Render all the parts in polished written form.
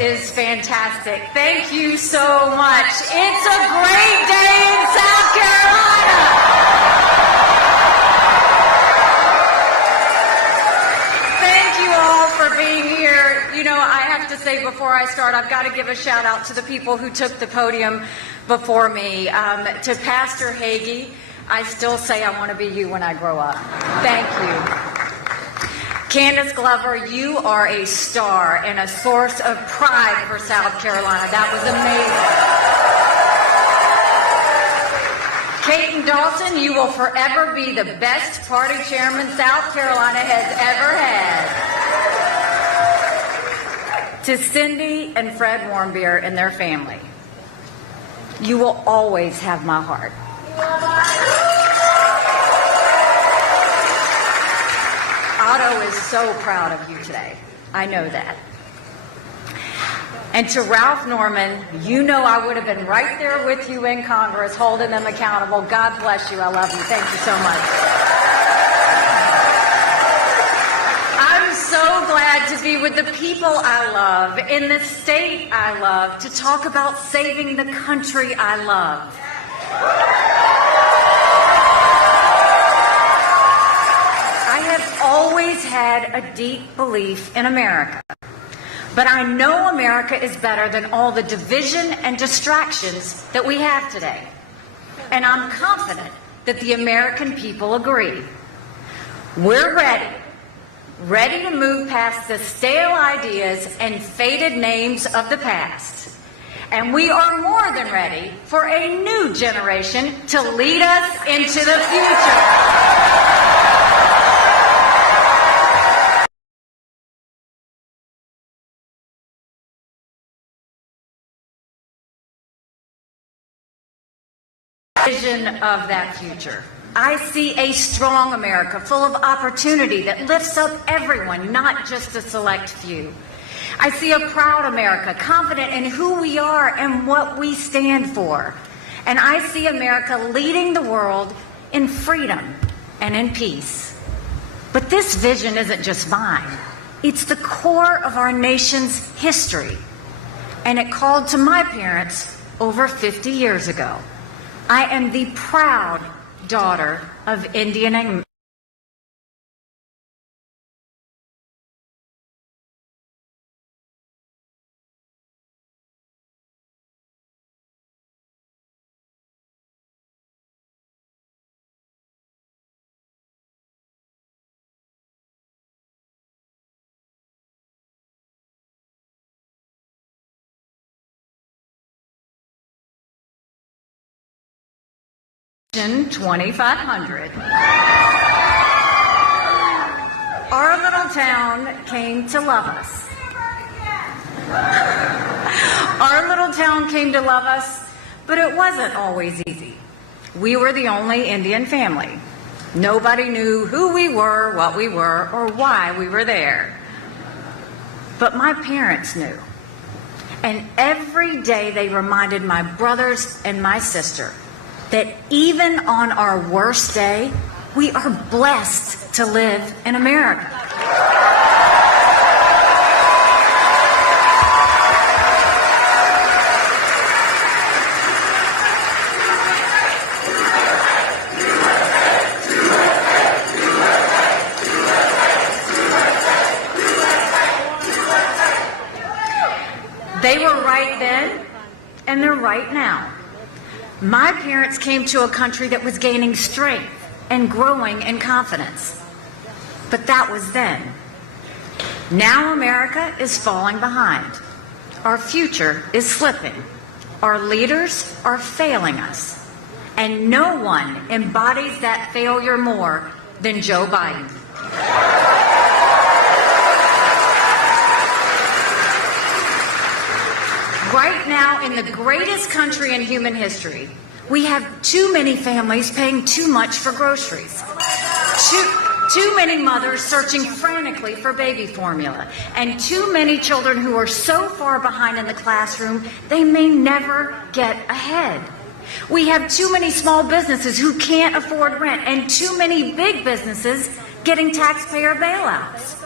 is fantastic. Thank you so much. It's a great day in South Carolina. Thank you all for being here. You know, I have to say before I start, I've got to give a shout out to the people who took the podium before me. To Pastor Hagee, I still say I want to be you when I grow up. Thank you. Candace Glover, you are a star and a source of pride for South Carolina. That was amazing. Caton Dawson, you will forever be the best party chairman South Carolina has ever had. To Cindy and Fred Warmbier and their family, you will always have my heart. Otto is so proud of you today. I know that. And to Ralph Norman, you know I would have been right there with you in Congress holding them accountable. God bless you. I love you. Thank you so much. I'm so glad to be with the people I love, in the state I love, to talk about saving the country I love. Always had a deep belief in America. But I know America is better than all the division and distractions that we have today. And I'm confident that the American people agree. We're ready to move past the stale ideas and faded names of the past. And we are more than ready for a new generation to lead us into the future. Vision of that future. I see a strong America full of opportunity that lifts up everyone, not just a select few. I see a proud America, confident in who we are and what we stand for. And I see America leading the world in freedom and in peace. But this vision isn't just mine. It's the core of our nation's history. And it called to my parents over 50 years ago. I am the proud daughter of Indian and Vision 2500. our little town came to love us. Our little town came to love us, but it wasn't always easy. We were the only Indian family. Nobody knew who we were, what we were, or why we were there. But my parents knew. And every day they reminded my brothers and my sister that even on our worst day, we are blessed to live in America. They were right then, and they're right now. My parents came to a country that was gaining strength and growing in confidence. But that was then. Now America is falling behind. Our future is slipping. Our leaders are failing us. And no one embodies that failure more than Joe Biden. Right now, in the greatest country in human history, we have too many families paying too much for groceries. Too many mothers searching frantically for baby formula, and too many children who are so far behind in the classroom they may never get ahead. We have too many small businesses who can't afford rent, and too many big businesses getting taxpayer bailouts.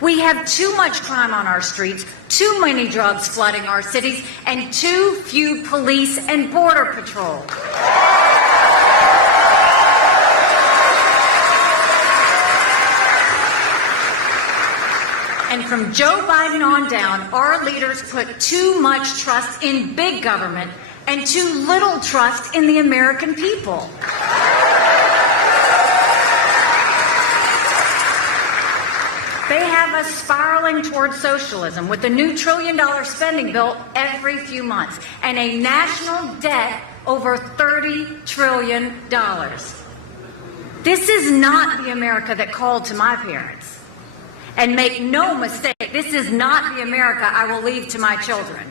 We have too much crime on our streets, too many drugs flooding our cities, and too few police and border patrol. And from Joe Biden on down, our leaders put too much trust in big government and too little trust in the American people. They have us spiraling towards socialism with a new $1 trillion spending bill every few months and a national debt over $30 trillion. This is not the America that called to my parents. And make no mistake, this is not the America I will leave to my children.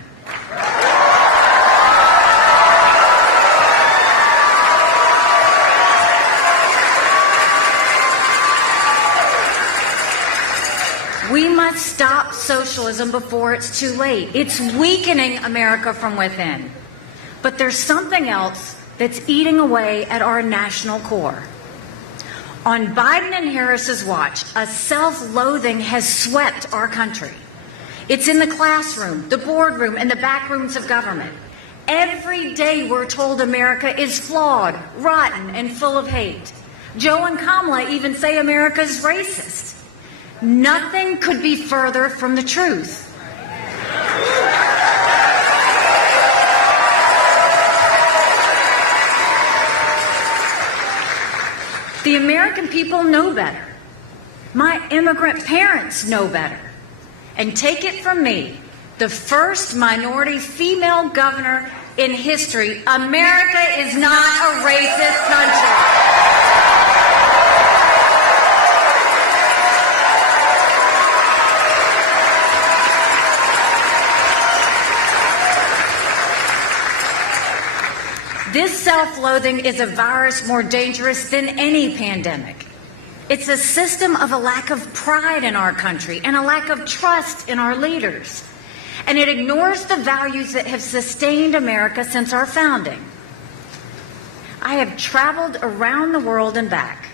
We must stop socialism before it's too late. It's weakening America from within. But there's something else that's eating away at our national core. On Biden and Harris's watch, a self-loathing has swept our country. It's in the classroom, the boardroom, and the back rooms of government. Every day we're told America is flawed, rotten, and full of hate. Joe and Kamala even say America's racist. Nothing could be further from the truth. The American people know better. My immigrant parents know better. And take it from me, the first minority female governor in history, America is not a racist country. This self-loathing is a virus more dangerous than any pandemic. It's a system of a lack of pride in our country and a lack of trust in our leaders. And it ignores the values that have sustained America since our founding. I have traveled around the world and back.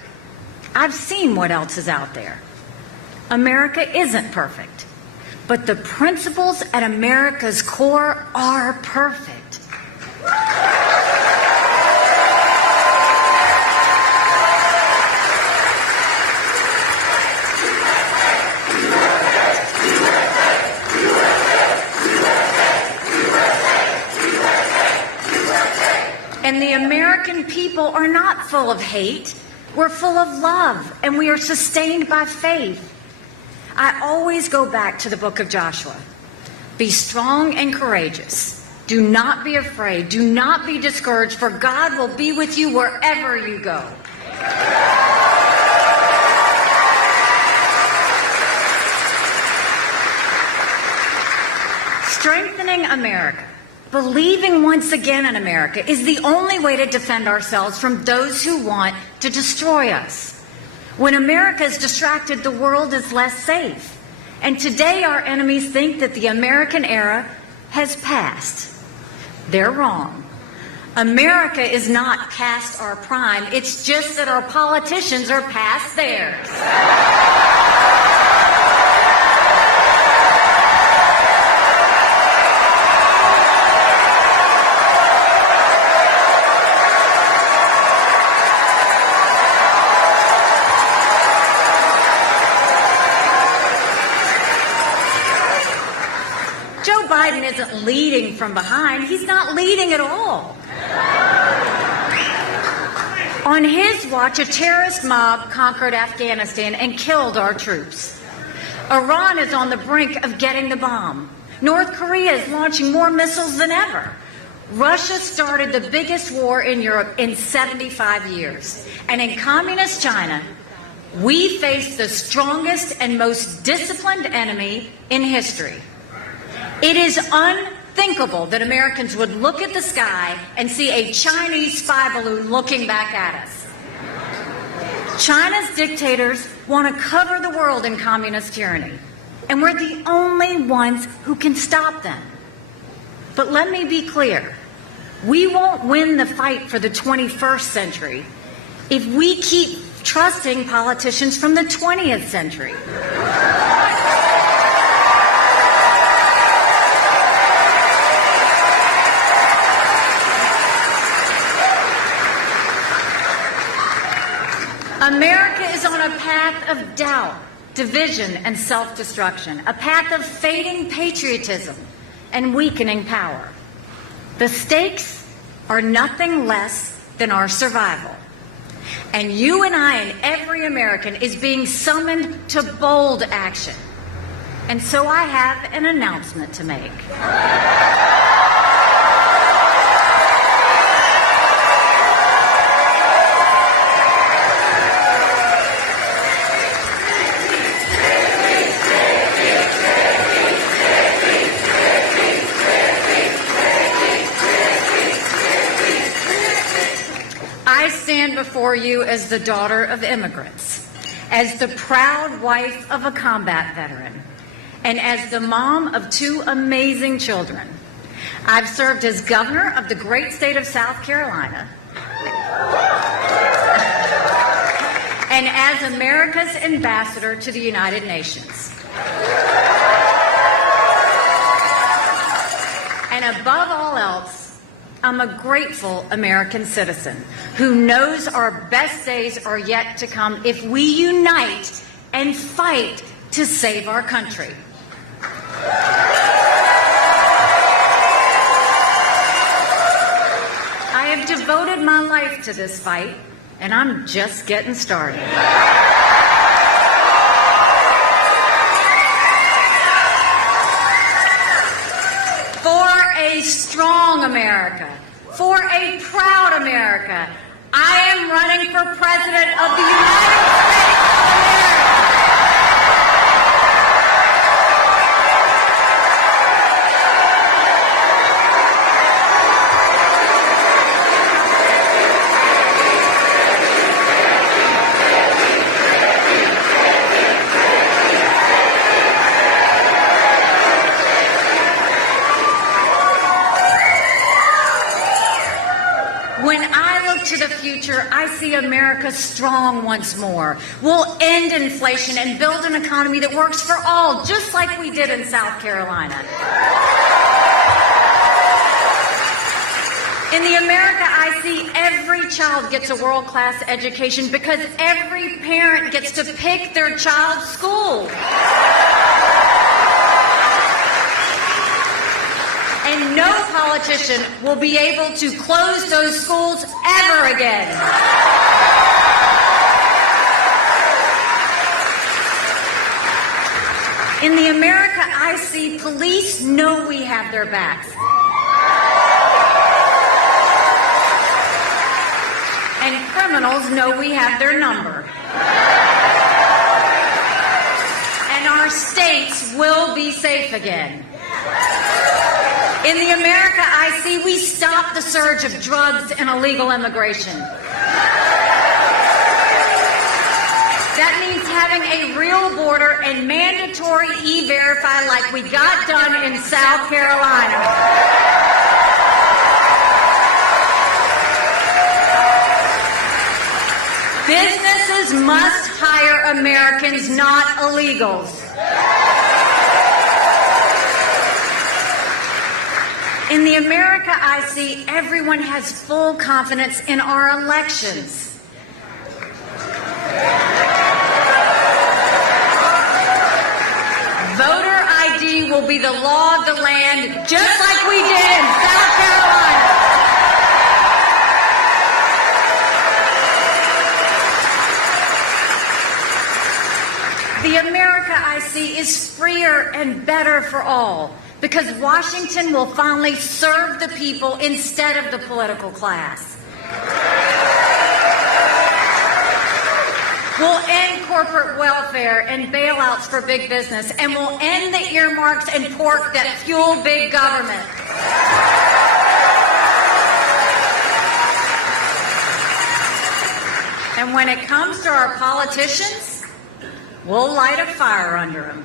I've seen what else is out there. America isn't perfect, but the principles at America's core are perfect. And the American people are not full of hate. We're full of love, and we are sustained by faith. I always go back to the book of Joshua. Be strong and courageous. Do not be afraid. Do not be discouraged, for God will be with you wherever you go. Strengthening America, believing once again in America, is the only way to defend ourselves from those who want to destroy us. When America is distracted, the world is less safe. And today our enemies think that the American era has passed. They're wrong. America is not past our prime. It's just that our politicians are past theirs. Joe Biden isn't leading from behind. He's not leading at all. On his watch, a terrorist mob conquered Afghanistan and killed our troops. Iran is on the brink of getting the bomb. North Korea is launching more missiles than ever. Russia started the biggest war in Europe in 75 years. And in communist China, we face the strongest and most disciplined enemy in history. It is unthinkable that Americans would look at the sky and see a Chinese spy balloon looking back at us. China's dictators want to cover the world in communist tyranny, and we're the only ones who can stop them. But let me be clear, we won't win the fight for the 21st century if we keep trusting politicians from the 20th century. America is on a path of doubt, division, and self-destruction, a path of fading patriotism and weakening power. The stakes are nothing less than our survival. And you and I and every American is being summoned to bold action. And so I have an announcement to make. I stand before you as the daughter of immigrants, as the proud wife of a combat veteran, and as the mom of two amazing children. I've served as governor of the great state of South Carolina and as America's ambassador to the United Nations. And above all else, I'm a grateful American citizen who knows our best days are yet to come if we unite and fight to save our country. I have devoted my life to this fight, and I'm just getting started. For a strong America, for a proud America, I am running for President of the United States of America. When I look to the future, I see America strong once more. We'll end inflation and build an economy that works for all, just like we did in South Carolina. In the America I see, every child gets a world-class education because every parent gets to pick their child's school. And no politician will be able to close those schools ever again. In the America I see, police know we have their backs. And criminals know we have their number. And our states will be safe again. In the America I see, we stop the surge of drugs and illegal immigration. That means having a real border and mandatory E-Verify like we got done in South Carolina. Businesses must hire Americans, not illegals. In the America I see, everyone has full confidence in our elections. Voter ID will be the law of the land, just like we did in South Carolina. The America I see is freer and better for all, because Washington will finally serve the people instead of the political class. We'll end corporate welfare and bailouts for big business, and we'll end the earmarks and pork that fuel big government. And when it comes to our politicians, we'll light a fire under them.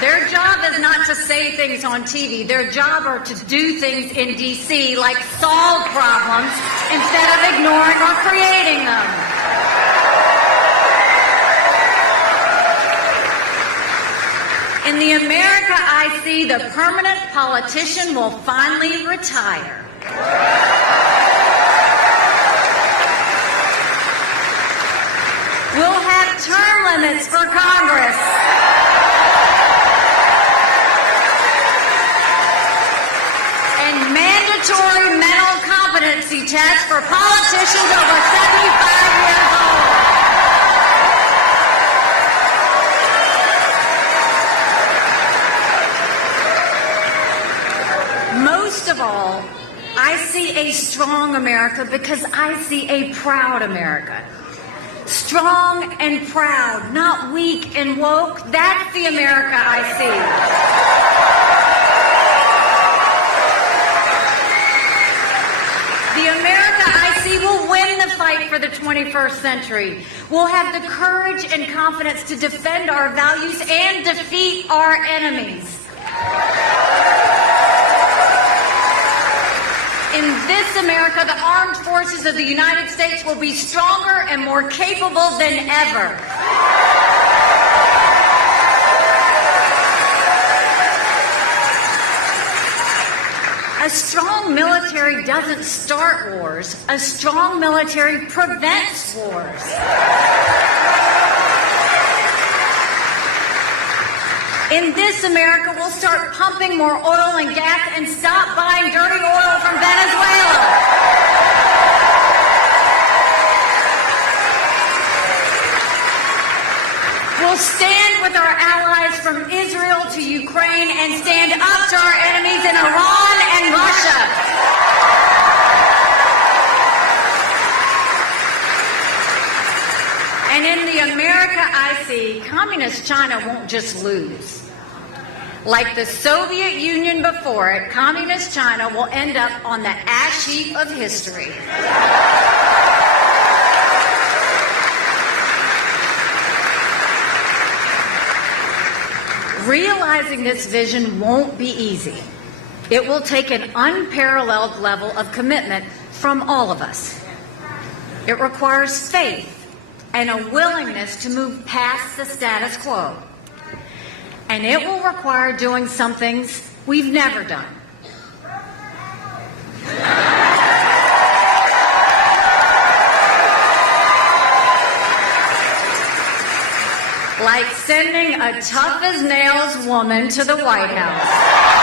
Their job is not to say things on TV. Their job are to do things in D.C. like solve problems instead of ignoring or creating them. In the America I see, the permanent politician will finally retire. We'll have term limits for Congress. And mandatory mental competency tests for politicians over 75 years old. Most of all, I see a strong America because I see a proud America. Strong and proud, not weak and woke. That's the America I see. The America I see will win the fight for the 21st century. We'll have the courage and confidence to defend our values and defeat our enemies. In this America, the armed forces of the United States will be stronger and more capable than ever. A strong military doesn't start wars. A strong military prevents wars. In this America, we'll start pumping more oil and gas and stop buying dirty oil from Venezuela. We'll stand with our allies from Israel to Ukraine and stand up to our enemies in Iran and Russia. And in the America I see, Communist China won't just lose. Like the Soviet Union before it, Communist China will end up on the ash heap of history. Realizing this vision won't be easy. It will take an unparalleled level of commitment from all of us. It requires faith and a willingness to move past the status quo. And it will require doing some things we've never done. Like sending a tough-as-nails woman to the White House.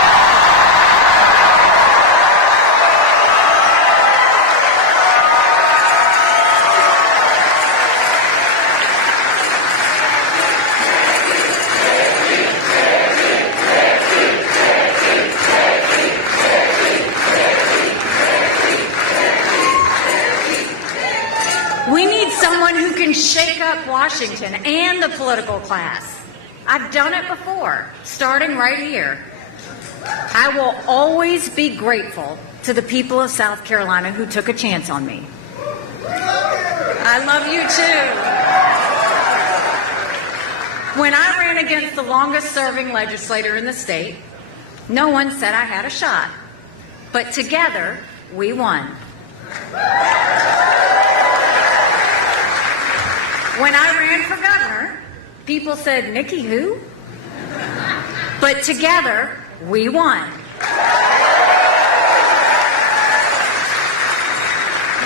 We need someone who can shake up Washington and the political class. I've done it before, starting right here. I will always be grateful to the people of South Carolina who took a chance on me. I love you too. When I ran against the longest-serving legislator in the state, no one said I had a shot. But together, we won. When I ran for governor, people said, Nikki who? But together, we won.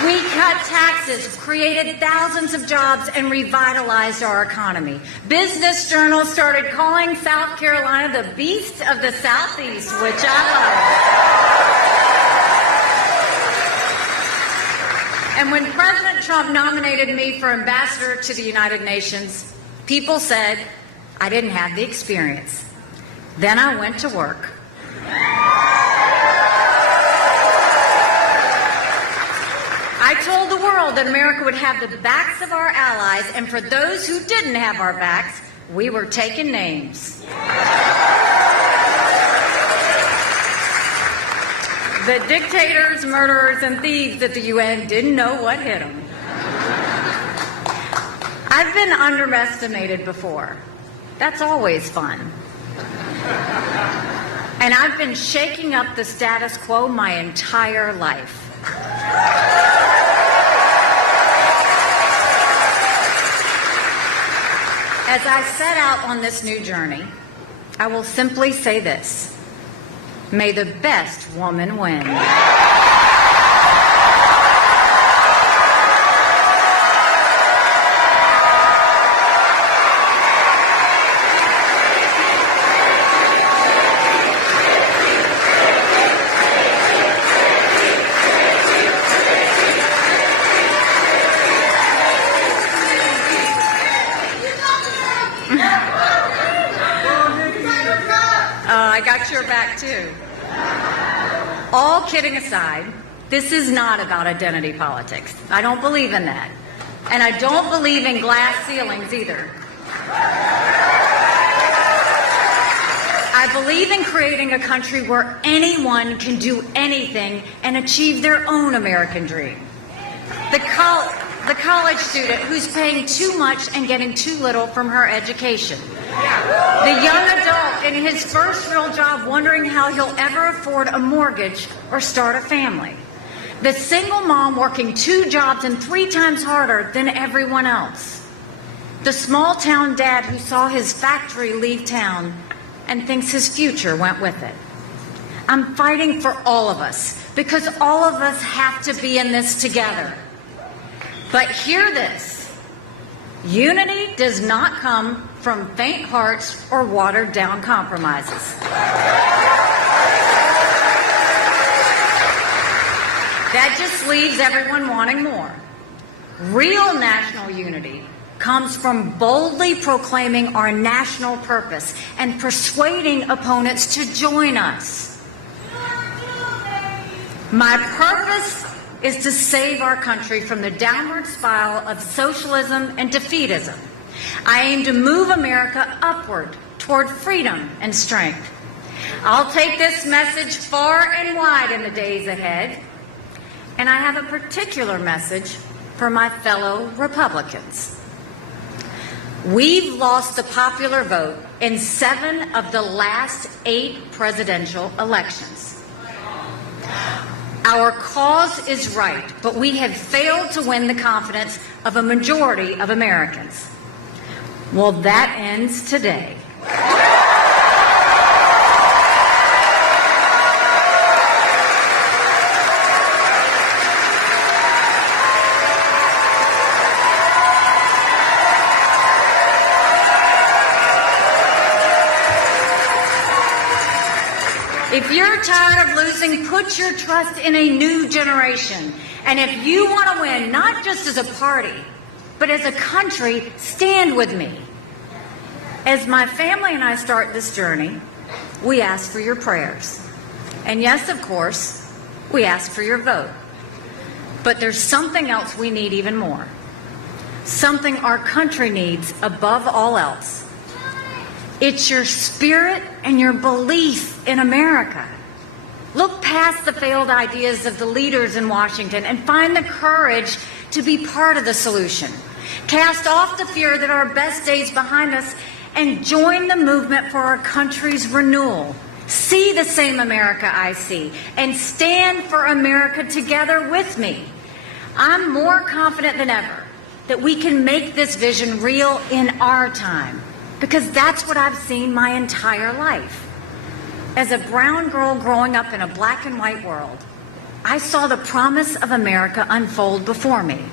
We cut taxes, created thousands of jobs, and revitalized our economy. Business journals started calling South Carolina the beast of the Southeast, which I love. And when President Trump nominated me for ambassador to the United Nations, people said I didn't have the experience. Then I went to work. I told the world that America would have the backs of our allies, and for those who didn't have our backs, we were taking names. The dictators, murderers, and thieves at the UN didn't know what hit them. I've been underestimated before. That's always fun. And I've been shaking up the status quo my entire life. As I set out on this new journey, I will simply say this: may the best woman win. I got your back too. All kidding aside, this is not about identity politics. I don't believe in that. And I don't believe in glass ceilings either. I believe in creating a country where anyone can do anything and achieve their own American dream. The college student who's paying too much and getting too little from her education. The young adult in his first real job wondering how he'll ever afford a mortgage or start a family. The single mom working 2 jobs and 3 times harder than everyone else. The small town dad who saw his factory leave town and thinks his future went with it. I'm fighting for all of us because all of us have to be in this together. But hear this. Unity does not come from faint hearts or watered down compromises. That just leaves everyone wanting more. Real national unity comes from boldly proclaiming our national purpose and persuading opponents to join us. My purpose is to save our country from the downward spiral of socialism and defeatism. I aim to move America upward toward freedom and strength. I'll take this message far and wide in the days ahead, and I have a particular message for my fellow Republicans. We've lost the popular vote in 7 of the last 8 presidential elections. Our cause is right, but we have failed to win the confidence of a majority of Americans. Well, that ends today. If you're tired of losing, put your trust in a new generation. And if you want to win, not just as a party, but as a country, stand with me. As my family and I start this journey, we ask for your prayers. And yes, of course, we ask for your vote. But there's something else we need even more. Something our country needs above all else. It's your spirit and your belief in America. Look past the failed ideas of the leaders in Washington and find the courage to be part of the solution. Cast off the fear that our best days behind us and join the movement for our country's renewal. See the same America I see and stand for America together with me. I'm more confident than ever that we can make this vision real in our time, because that's what I've seen my entire life. As a brown girl growing up in a black and white world, I saw the promise of America unfold before me.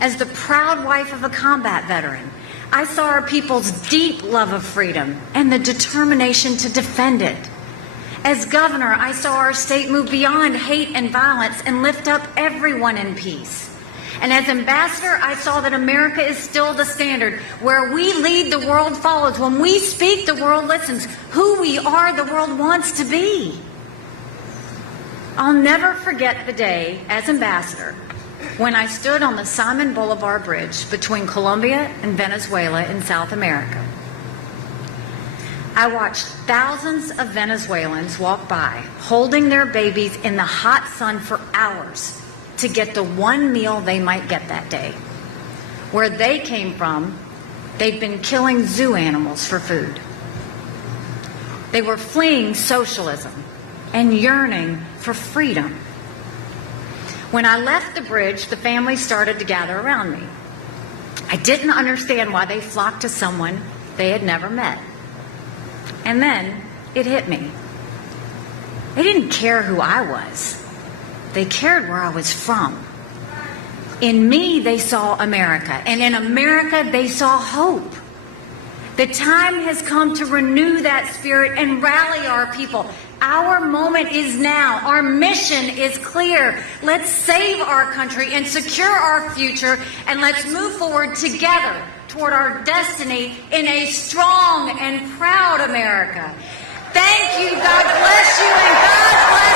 As the proud wife of a combat veteran, I saw our people's deep love of freedom and the determination to defend it. As governor, I saw our state move beyond hate and violence and lift up everyone in peace. And as ambassador, I saw that America is still the standard. Where we lead, the world follows. When we speak, the world listens. Who we are, the world wants to be. I'll never forget the day as ambassador when I stood on the Simon Bolivar Bridge between Colombia and Venezuela in South America. I watched thousands of Venezuelans walk by, holding their babies in the hot sun for hours to get the one meal they might get that day. Where they came from, they'd been killing zoo animals for food. They were fleeing socialism and yearning for freedom. When I left the bridge, the family started to gather around me. I didn't understand why they flocked to someone they had never met. And then it hit me. They didn't care who I was. They cared where I was from. In me, they saw America, and in America, they saw hope. The time has come to renew that spirit and rally our people. Our moment is now. Our mission is clear. Let's save our country and secure our future, and let's move forward together toward our destiny in a strong and proud America. Thank you. God bless you, and God bless